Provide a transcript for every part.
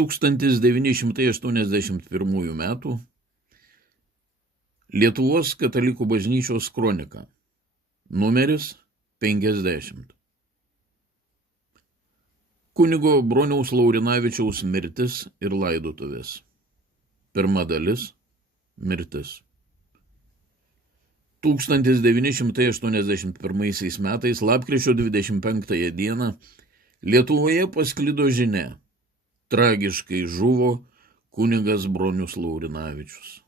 1981 metų Lietuvos katalikų bažnyčios kronika, numeris 50. Kunigo Broniaus Laurinavičiaus mirtis ir laidotuvės. Pirma dalis – mirtis. 1981 metais lapkričio 25 dieną Lietuvoje pasklido žinia. Tragiškai žuvo kunigas Bronius Laurinavičius.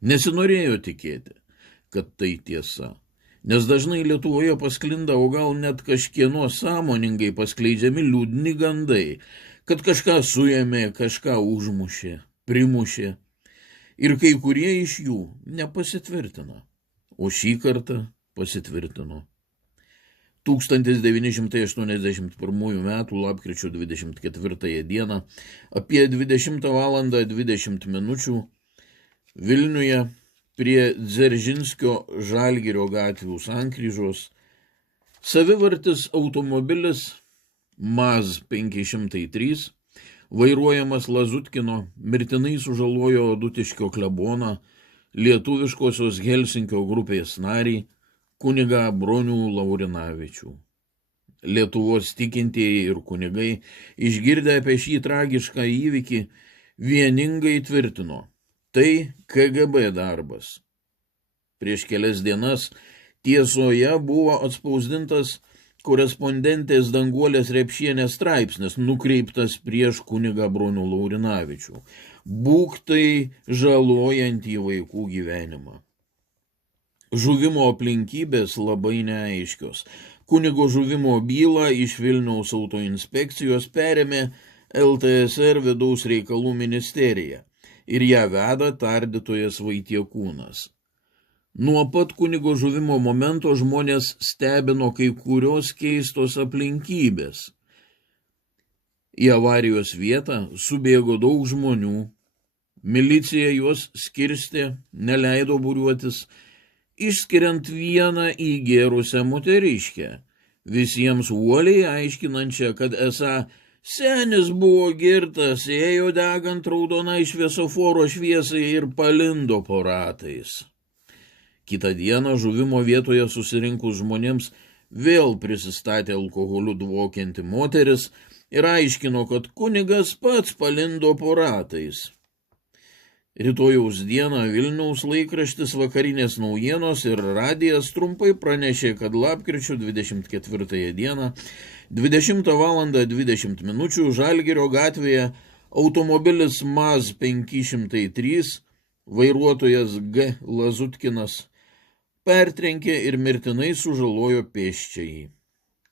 Nesinorėjo tikėti, kad tai tiesa, nes dažnai Lietuvoje pasklinda, o gal net kažkieno sąmoningai paskleidžiami liūdni gandai, kad kažką suėmė, kažką užmušė, primušė, ir kai kurie iš jų nepasitvirtina, o šį kartą pasitvirtino. 1981 metų lapkričio 24 dieną apie 20 valandą 20 minučių Vilniuje prie Dzeržinskio Žalgirio gatvių sankryžos savivartis automobilis MAZ 503, vairuojamas Lazutkino, mirtinai sužalojo Adutiškio kleboną, lietuviškosios Helsinkio grupės narį, kunigą Bronių Laurinavičių. Lietuvos tikintieji ir kunigai, išgirdę apie šį tragišką įvykį, vieningai tvirtino, tai KGB darbas. Prieš kelias dienas Tiesoje buvo atspausdintas korespondentės Danguolės Repšienės straipsnis, nukreiptas prieš kunigą Bronių Laurinavičių, būktai žalojantį vaikų gyvenimą. Žuvimo aplinkybės labai neaiškios. Kunigo žuvimo bylą iš Vilniaus autoinspekcijos perėmė LTSR vidaus reikalų ministerija ir ją veda tardytojas Vaitiekūnas. Nuo pat kunigo žuvimo momento žmonės stebino kai kurios keistos aplinkybės. Į avarijos vietą subėgo daug žmonių, milicija juos skirstė, neleido būriuotis, išskiriant vieną įgėrusią moteriškę, visiems uoliai aiškinančią, kad esą senis buvo girtas, ėjo degant raudonai šviesoforo šviesai ir palindo po ratais. Kitą dieną žuvimo vietoje susirinkus žmonėms vėl prisistatė alkoholiu dvokianti moteris ir aiškino, kad kunigas pats palindo po ratais. Rytojaus dieną Vilniaus laikraštis Vakarinės naujienos ir radijas trumpai pranešė, kad lapkričio 24 dieną 20 valandą 20 minučių Žalgirio gatvėje automobilis MAZ 503, vairuotojas G. Lazutkinas, pertrenkė ir mirtinai sužalojo pėsčiąjį.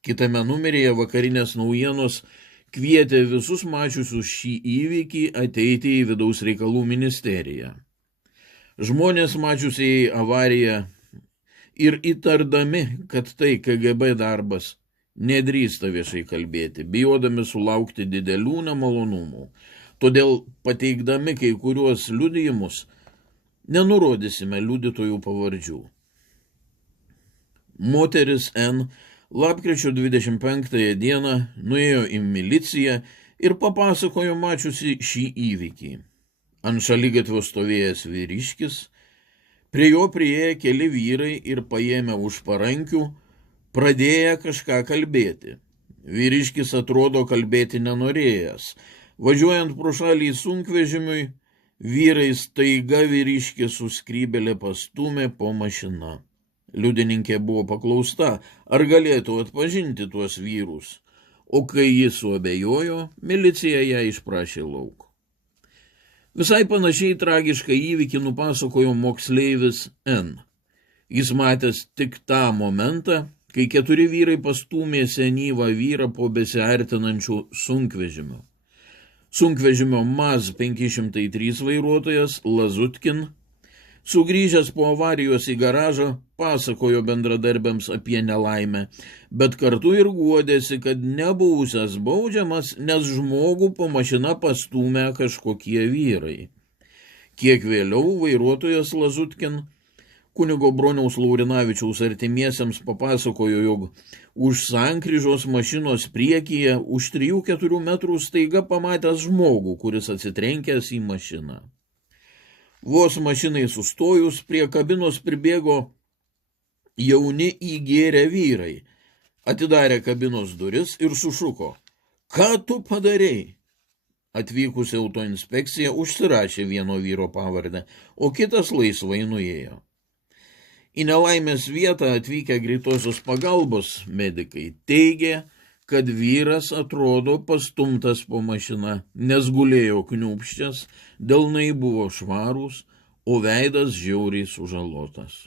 Kitame numeryje Vakarinės naujienos kvietė visus mačiusius šį įvykį ateiti į vidaus reikalų ministeriją. Žmonės mačiusiai avariją ir įtardami, kad tai KGB darbas, nedrįsta viešai kalbėti, bijodami sulaukti didelių nemalonumų. Todėl pateikdami kai kuriuos liudijimus, nenurodysime liudytojų pavardžių. Moteris N. lapkričio 25 dieną nuėjo į miliciją ir papasakojo mačiusi šį įvykį. Ant šaligatvio stovėjęs vyriškis, prie jo priėjo keli vyrai ir paėmę už parankių, pradėjo kažką kalbėti. Vyriškis atrodo kalbėti nenorėjęs. Važiuojant pro šalį sunkvežimiui, vyrai staiga vyriškį su skrybėle pastūmė po mašiną. Liudininkė buvo paklausta, ar galėtų atpažinti tuos vyrus, o kai jis suabejojo, milicija ją išprašė lauk. Visai panašiai tragišką įvykį nupasakojo moksleivis N. Jis matęs tik tą momentą, kai 4 vyrai pastūmė senyvą vyrą po besiartinančių sunkvežimių. Sunkvežimio MAZ 503 vairuotojas Lazutkin, sugrįžęs po avarijos į garažą, pasakojo bendradarbiams apie nelaimę, bet kartu ir guodėsi, kad nebuvusias baudžiamas, nes žmogų po mašiną pastūmė kažkokie vyrai. Kiek vėliau vairuotojas Lazutkin Kunigo Broniaus Laurinavičiaus artimiesiems papasakojo, jog už sankryžos mašinos priekyje už 3-4 metrų staiga pamatęs žmogų, kuris atsitrenkęs į mašiną. Vos mašinai sustojus, prie kabinos pribėgo jauni įgėrę vyrai, atidarė kabinos duris ir sušuko: "Ką tu padarei?" Atvykusi autoinspekcija užsirašė vieno vyro pavardę, o kitas laisvai nuėjo. Į nelaimės vietą atvykę greitosios pagalbos medikai teigė, kad vyras atrodo pastumtas po mašiną, nes gulėjo kniūbsčias, delnai buvo švarūs, o veidas žiauriai sužalotas.